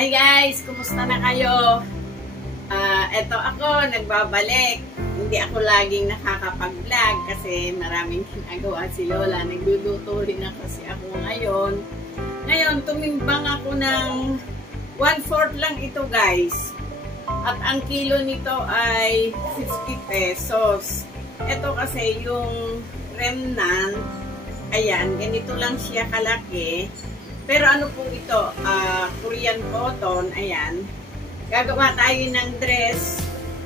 Hi guys! Kumusta na kayo? Eto ako, nagbabalik. Hindi ako laging nakakapag-vlog kasi maraming ginagawa si Lola. Nagluluto rin na kasi ako ngayon. Ngayon, tumimbang ako ng 1/4 lang ito guys. At ang kilo nito ay 50 pesos. Ito kasi yung remnant. Ayan, ganito lang siya kalaki. Pero ano po ito? Korean cotton. Ayan. Gagawa tayo ng dress.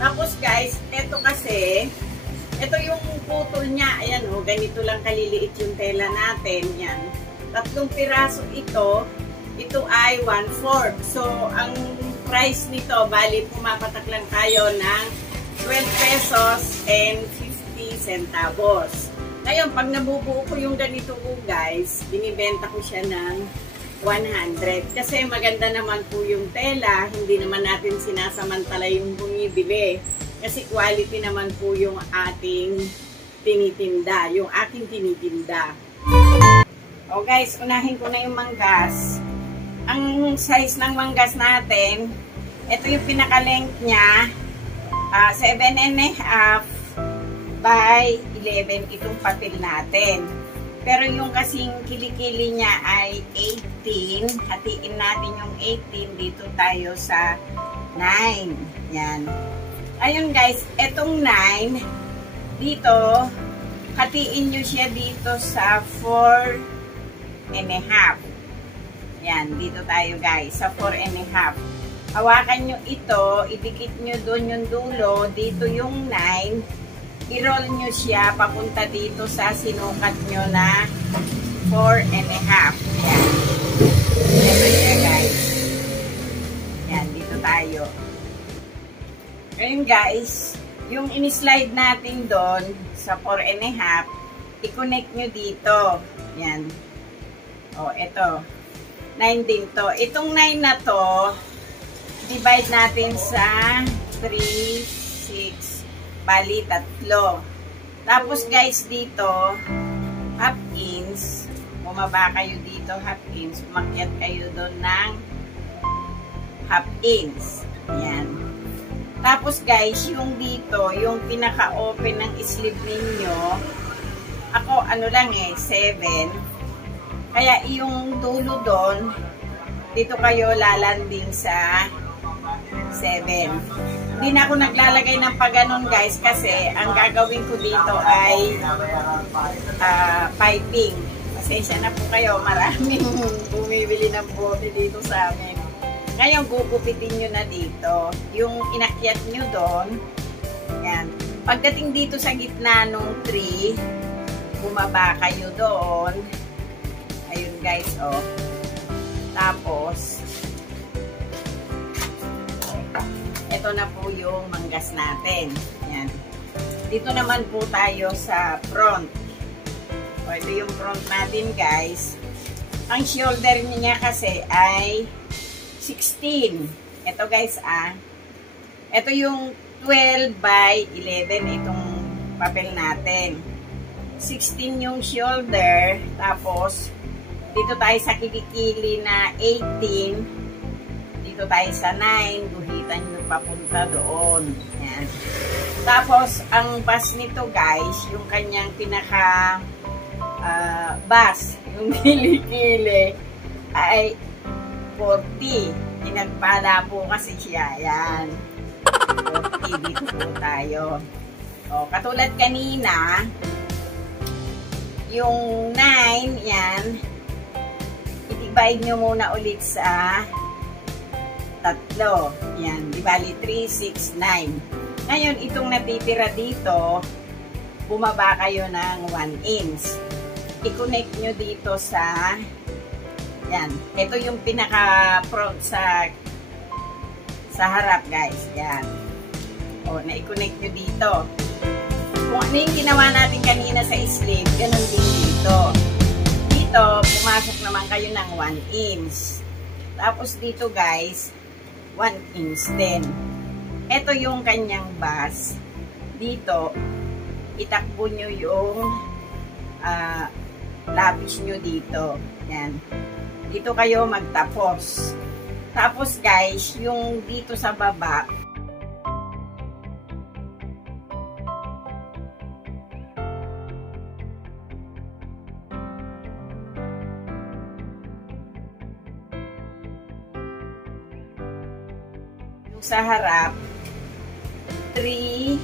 Tapos guys, ito kasi, ito yung putol niya. Ayan o, ganito lang kaliliit yung tela natin. Yan. 3 piraso ito. Ito ay 1/4. So, ang price nito, bali pumapatak lang tayo ng 12 pesos and 50 centavos. Ngayon, pag nabubuo ko yung ganito ko guys, binibenta ko siya ng 100. Kasi maganda naman po yung tela, hindi naman natin sinasamantala yung bumibili. Kasi quality naman po yung ating tinitinda, yung aking tinitinda. O guys, unahin ko na yung manggas. Ang size ng manggas natin, ito yung pinaka-length niya, 7.5 by 11 itong papel natin. Pero yung kasing kilikili niya ay 18. Hatiin natin yung 18. Dito tayo sa 9. Yan. Ayun guys, etong 9, dito, hatiin nyo siya dito sa 4.5. Yan, dito tayo guys, sa 4.5. Hawakan nyo ito, idikit nyo doon yung dulo, dito yung 9. I-roll nyo siya papunta dito sa sinukat nyo na 4.5. Yan. Ito siya guys. Yan, dito tayo. Ngayon guys, yung in-slide natin doon sa 4.5, i-connect nyo dito. Yan. O, ito. 9 din to. Itong 9 na to, divide natin sa 3, 6, bali 3. Tapos guys dito, half inch, bumaba kayo dito half inch, umakyat kayo doon ng half inch. Yan. Tapos guys, yung dito, yung pinaka-open ng sleeve ninyo, ako ano lang 7. Kaya yung dulo doon, dito kayo lalanding sa 7. Hindi na ako naglalagay ng paganon guys kasi ang gagawin ko dito ay piping. Pasensya na po kayo, maraming bumibili ng bote dito sa amin. Ngayon, gugupitin nyo na dito. Yung inakyat nyo doon, yan. Pagdating dito sa gitna ng tree, bumaba kayo doon. Ayun guys, oh. Tapos, ito na po yung manggas natin. Yan. Dito naman po tayo sa front. O, ito yung front natin guys. Ang shoulder niya kasi ay 16. Ito guys ito yung 12 by 11 itong papel natin. 16 yung shoulder. Tapos, dito tayo sa kilikili na 18. Dito tayo sa 9, guhitan nyo papunta doon. Yan. Tapos, ang bus nito guys, yung kanyang pinaka bus, yung kilikili, ay 40. Pinagpala po kasi siya. Yan. 40 dito po tayo. O, katulad kanina, yung 9, yan, i-divide nyo muna ulit sa 3. Yan. Di bali 3, 6, 9. Ngayon, itong natitira dito, bumaba kayo ng 1 inch. I-connect nyo dito sa yan. Ito yung pinaka-front sa harap guys. Yan. O, na-i-connect nyo dito. Kung ano yung ginawa natin kanina sa sleeve, ganun din dito. Dito, pumasok naman kayo ng 1 inch. Tapos dito guys, 1 inch din. Ito yung kanyang bus. Dito, itakbo nyo yung lapis nyo dito. Yan. Dito kayo magtapos. Tapos guys, yung dito sa baba, yung sa harap, 3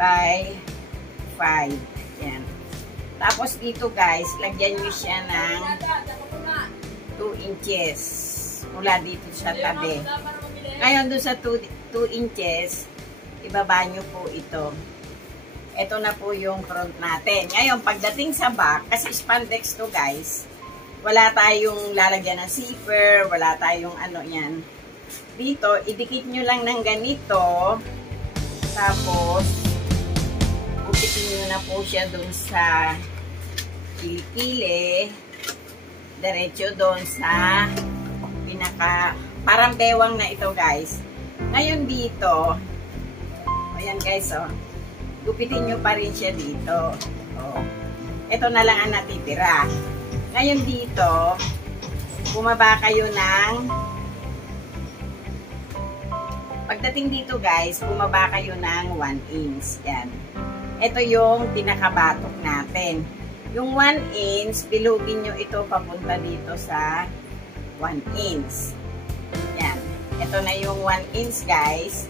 by 5. Yan. Tapos dito guys, lagyan nyo siya ng 2 inches mula dito sa tabi. Ngayon doon sa 2 inches, ibaba nyo po ito. Ito na po yung front natin. Ngayon, pagdating sa back, kasi spandex to guys, wala tayong lalagyan ng zipper, wala tayong ano yan. Dito, idikit nyo lang ng ganito. Tapos, upitin nyo na po siya doon sa kilikili. Diretso doon sa pinaka, parang bewang na ito guys. Ngayon dito, ayan guys, oh, gupitin nyo pa rin siya dito. Oh, ito na lang ang natitira. Ngayon dito, bumaba kayo ng, pagdating dito guys, bumaba kayo ng 1 inch. Yan. Ito yung pinakabatok natin. Yung 1 inch, bilugin nyo ito papunta dito sa 1 inch. Yan. Ito na yung 1 inch guys.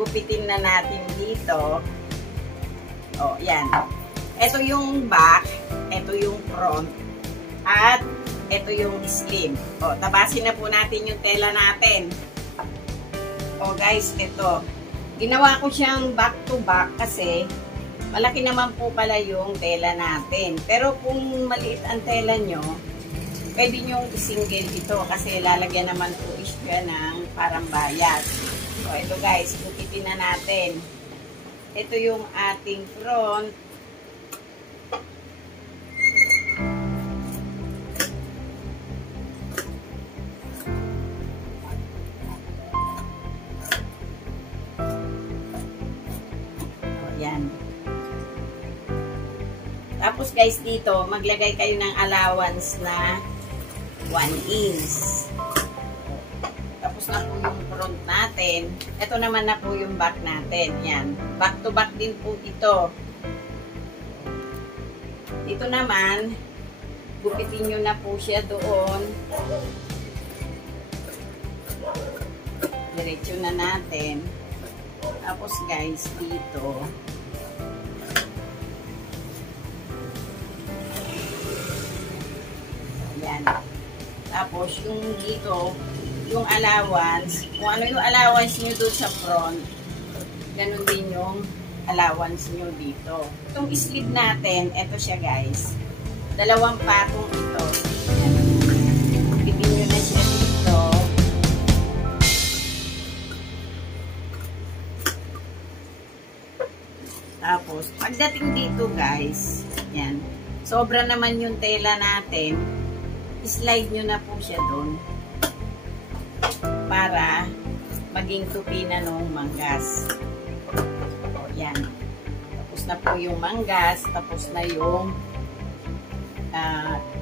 Gupitin na natin dito. O, yan. Ito yung back. Ito yung front. At ito yung slim. O, tabasin na po natin yung tela natin. O guys, ito. Ginawa ko siyang back to back kasi malaki naman po pala yung tela natin. Pero kung maliit ang tela nyo, pwede nyo i-single ito kasi lalagyan naman po siya ng parang bayad. So, ito guys, gupitin na natin. Ito yung ating front. Yan. Tapos guys, dito, maglagay kayo ng allowance na 1 inch. Tapos na po yung front natin. Ito naman na po yung back natin. Yan. Back to back din po ito. Dito naman, gupitin nyo na po siya doon. Diretso na natin. Tapos guys, dito, yan. Tapos, yung dito, yung allowance, kung ano yung allowance nyo doon sa front, ganun din yung allowance nyo dito. Itong sleeve natin, eto siya guys. 2 patong ito. Bitin nyo na siya dito. Tapos, pagdating dito guys, yan. Sobra naman yung tela natin. Slide nyo na po siya doon para maging tupi na nung manggas. O, yan. Tapos na po yung manggas, tapos na yung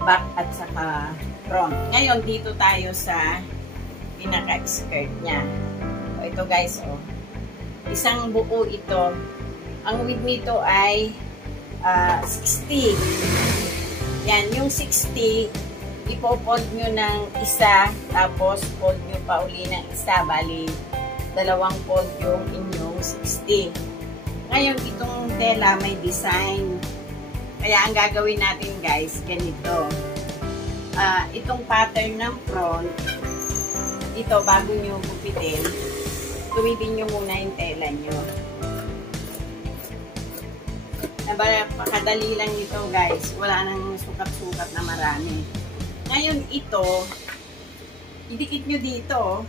back at saka front. Ngayon, dito tayo sa pinaka-skirt niya. O, ito guys, o. Isang buo ito. Ang width nito ay 60. Yan, yung 60, ipo-fold nyo ng isa, tapos fold nyo pa uli ng isa, bali 2 fold yung inyong 60. Ngayon, itong tela may design. Kaya ang gagawin natin guys, ganito. Itong pattern ng front, ito bago nyo gupitin, tuwidin nyo muna yung tela nyo. Napakadali lang ito guys, wala nang sukat-sukat na marami. Ngayon ito, idikit nyo dito.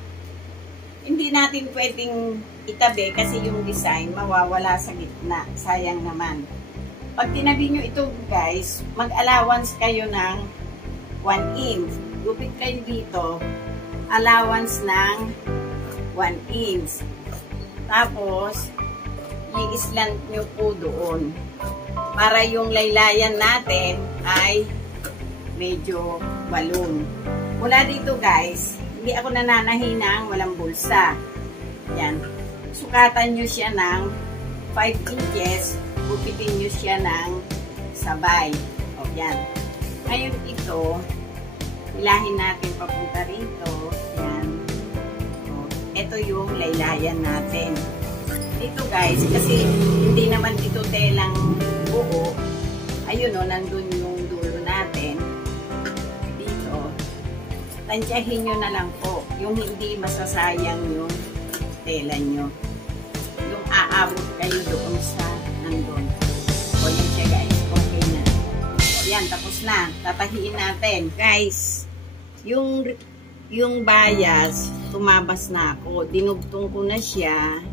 Hindi natin pwedeng itabi kasi yung design mawawala sa gitna. Sayang naman. Pag tinabi nyo ito guys, mag-allowance kayo ng 1 inch. Gupit kayo dito, allowance ng 1 inch. Tapos, i-slant nyo po doon. Para yung laylayan natin ay medyo balloon. Mula dito guys, Hindi ako nananahinang walang bulsa. Yan. Sukatan nyo siya ng 5 inches. Gupitin nyo siya ng sabay. O, yan. Ngayon ito, hilahin natin papunta rito. Yan. O, ito yung laylayan natin. Ito guys, kasi hindi naman ito telang buo. Ayun o, nandun yung dulo natin. Dito. Tansyahin nyo na lang po. Yung hindi masasayang yung tela nyo. Yung aabot kayo doon sa nandun. O yan siya guys. Okay na. O yan, tapos na. Tatahiin natin. Guys, yung bias, tumabas na ako. Dinugtong ko na siya.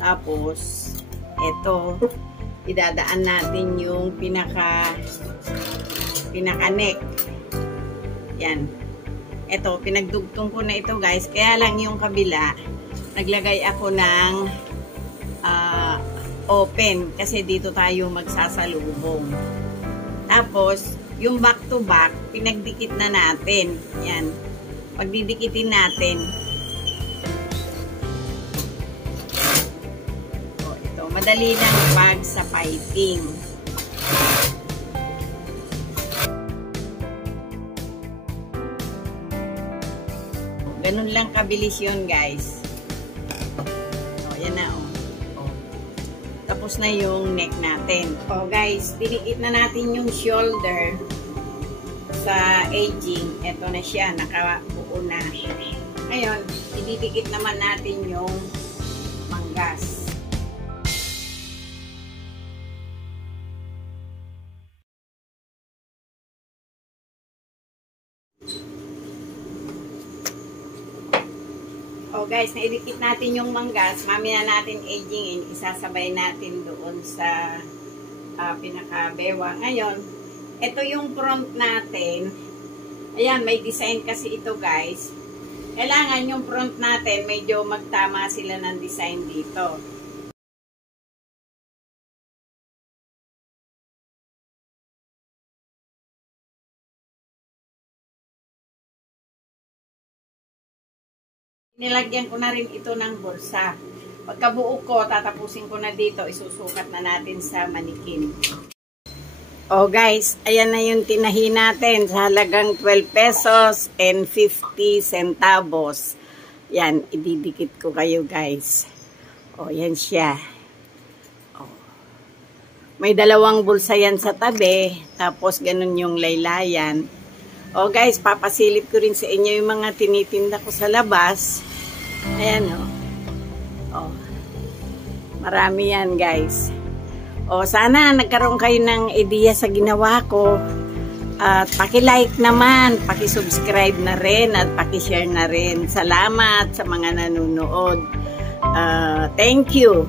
Tapos, eto, idadaan natin yung pinaka-neck. Yan. Eto, pinagdugtong ko na ito guys. Kaya lang yung kabila, naglagay ako ng open kasi dito tayo magsasalubong. Tapos, yung back to back, pinagdikit na natin. Yan. Pagdidikitin natin. O, ito. Madali lang pag sa piping. Ganun lang kabilis yun, guys. O, yan na, o. Tapos na yung neck natin. O, guys, dinikit na natin yung shoulder sa edging. Ito na siya, nakabuo na. Ngayon, ididikit naman natin yung manggas. O guys, naidikit natin yung manggas. Mamaya natin edging, isasabay natin doon sa pinakabewa. Ngayon, ito yung front natin. Ayan, may design kasi ito guys. Kailangan yung front natin, medyo magtama sila ng design dito. Nilagyan ko na rin ito ng bulsa. Pagkabuo ko, tatapusin ko na dito. Isusukat na natin sa manikin. Oh guys, ayan na yung tinahi natin sa halagang 12 pesos and 50 centavos. Yan, ididikit ko kayo guys. Oh, yan siya. Oh. May dalawang bulsa yan sa tabi. Tapos ganun yung laylayan. Oh guys, papasilip ko rin sa inyo yung mga tinitinda ko sa labas. Ayan o. Oh. Marami yan guys. O sana nagkaroon kayo ng ideya sa ginawa ko. At paki-like naman, paki-subscribe na rin at paki-share na rin. Salamat sa mga nanonood. Thank you.